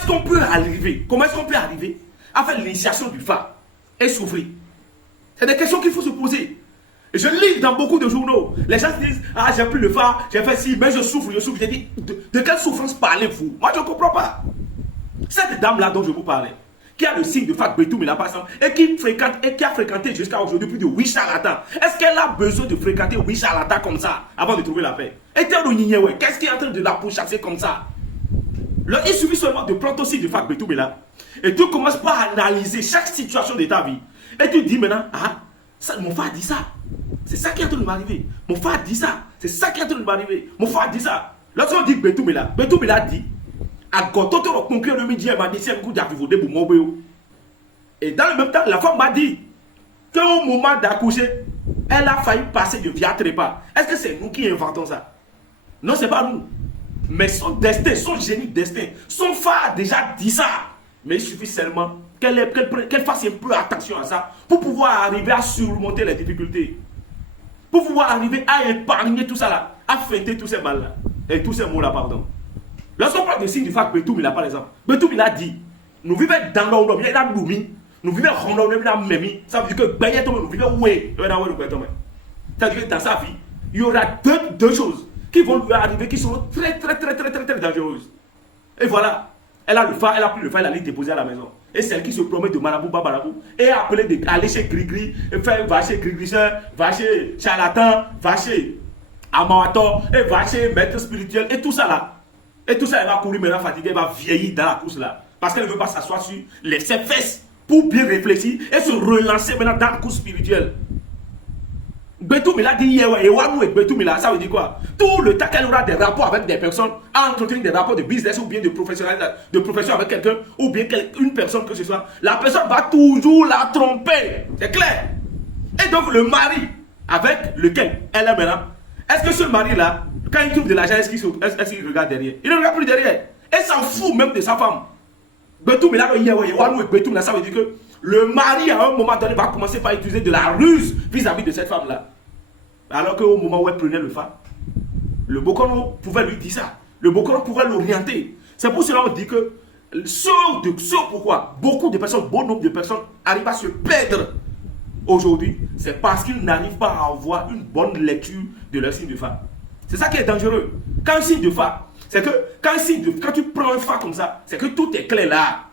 est-ce qu'on peut arriver à faire l'initiation du phare et souffrir? C'est des questions qu'il faut se poser. Je lis dans beaucoup de journaux. Les gens se disent, ah, j'ai pris le phare, j'ai fait ci, mais je souffre. J'ai dit, de quelle souffrance parlez-vous? Moi, je ne comprends pas. Cette dame-là dont je vous parlais, qui a le signe de Fat Betou Mila par exemple, et qui a fréquenté jusqu'à aujourd'hui plus de 8 charlatans. Est-ce qu'elle a besoin de fréquenter 8 charlatans comme ça avant de trouver la paix? Et qu'est-ce qui est en train de la pourchasser comme ça? Il suffit seulement de prendre aussi de Fat Betou Mila et tu commences par analyser chaque situation de ta vie. Et tu dis maintenant, ah, ça, mon frère dit ça. C'est ça qui est en train de m'arriver. Mon frère dit ça. C'est ça qui est en train de m'arriver. Mon frère dit ça. Lorsqu'on dit Betou Mila dit, et dans le même temps, la femme m'a dit qu'au moment d'accoucher, elle a failli passer de via trépas. Est-ce que c'est nous qui inventons ça? Non, c'est pas nous. Mais son destin, son génie destin, son phare a déjà dit ça. Mais il suffit seulement qu'elle fasse un peu attention à ça pour pouvoir arriver à surmonter les difficultés. Pour pouvoir arriver à épargner tout ça là, à fêter tous ces mal là, et tous ces mots là, pardon. Lorsqu'on parle de signe du phare Betou Mila par exemple, Betou Mila dit, nous vivons dans l'homme, il y a un doumi, nous vivons dans l'homme, il y a un mémi, ça veut dire que nous vivons où est, ça veut dire que dans sa vie, il y aura deux choses qui vont lui arriver qui sont très dangereuses. Et voilà, elle a le phare, elle a pris le phare, elle allait déposer à la maison. Et celle qui se promet de marabout, bas marabout, et appelée aller chez Grigri, et faire va chez Grigrisseur, va chez charlatan, va chez amateur, et va chez maître spirituel, et tout ça là. Et tout ça, elle va courir maintenant fatiguée, elle va vieillir dans la course là. Parce qu'elle ne veut pas s'asseoir sur ses fesses pour bien réfléchir et se relancer maintenant dans la course spirituelle. Betou Mila dit, Betou Mila, ça veut dire quoi? Tout le temps qu'elle aura des rapports avec des personnes, à entretenir des rapports de business ou bien de profession avec quelqu'un, ou bien une personne que ce soit, la personne va toujours la tromper. C'est clair. Et donc le mari avec lequel elle est maintenant, est-ce que ce mari-là, quand il trouve de l'argent, est-ce qu'il regarde derrière? Il ne regarde plus derrière. Et s'en fout même de sa femme. Betou Mila, ça veut dire que le mari, à un moment donné, va commencer par utiliser de la ruse vis-à-vis de cette femme-là. Alors qu'au moment où elle prenait le phare, le Bokono pouvait lui dire ça. Le Bokono pouvait l'orienter. C'est pour cela qu'on dit que pourquoi beaucoup de personnes, bon nombre de personnes arrivent à se perdre aujourd'hui, c'est parce qu'ils n'arrivent pas à avoir une bonne lecture de leur signe de phare. C'est ça qui est dangereux. Quand un signe de phare, c'est que quand tu prends un phare comme ça, c'est que tout est clair là.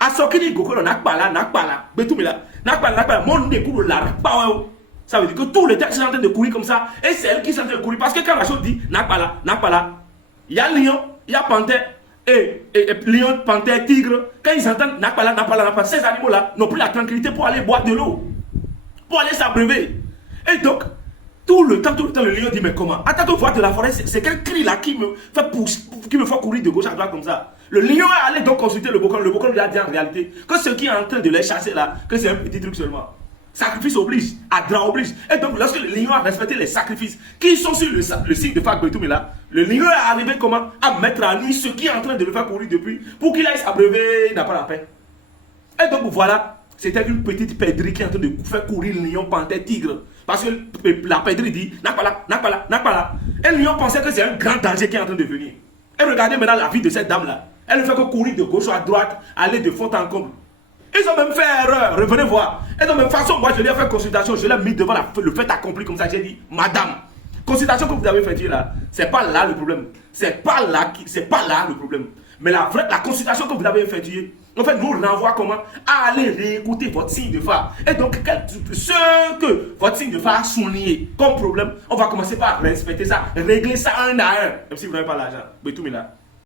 Ça veut dire que tout le temps sont en train de courir comme ça. Et c'est elle qui est en train de courir. Parce que quand la chose dit il y a lion, il y a panthère, et lion, panthère, tigre. Quand ils entendent ces animaux-là n'ont plus la tranquillité pour aller boire de l'eau, pour aller s'abreuver. Et donc, tout le temps, le lion dit, mais comment? Attends que voir de la forêt, c'est quel cri là qui me fait courir de gauche à droite comme ça? Le lion est allé donc consulter le Bokon. Le Bokon lui a dit en réalité que ce qui est en train de les chasser là, que c'est un petit truc seulement. Sacrifice oblige, Adra oblige. Et donc, lorsque le lion a respecté les sacrifices qui sont sur le signe de Fat Betou Mila, le lion est arrivé comment? À mettre à nu ce qui est en train de le faire courir depuis pour qu'il aille s'abreuver, il n'a pas la paix. Et donc, voilà, c'était une petite pèderie qui est en train de faire courir le lion, panthère, tigre. Parce que la pèderie dit, n'a pas là. Et le lion pensait que c'est un grand danger qui est en train de venir. Et regardez maintenant la vie de cette dame-là. Elle ne fait que courir de gauche à droite, aller de fond en comble. Ils ont même fait erreur, revenez voir. Et de même façon, moi je lui ai fait consultation, je l'ai mis devant le fait accompli comme ça. J'ai dit, madame, consultation que vous avez faite là, c'est pas là le problème. C'est pas là le problème. Mais la consultation que vous avez faite, en fait, nous renvoie comment? À aller réécouter votre signe de phare. Et donc, ce que votre signe de phare a souligné comme problème, on va commencer par respecter ça, régler ça un à un. Même si vous n'avez pas l'argent. Betou Mila.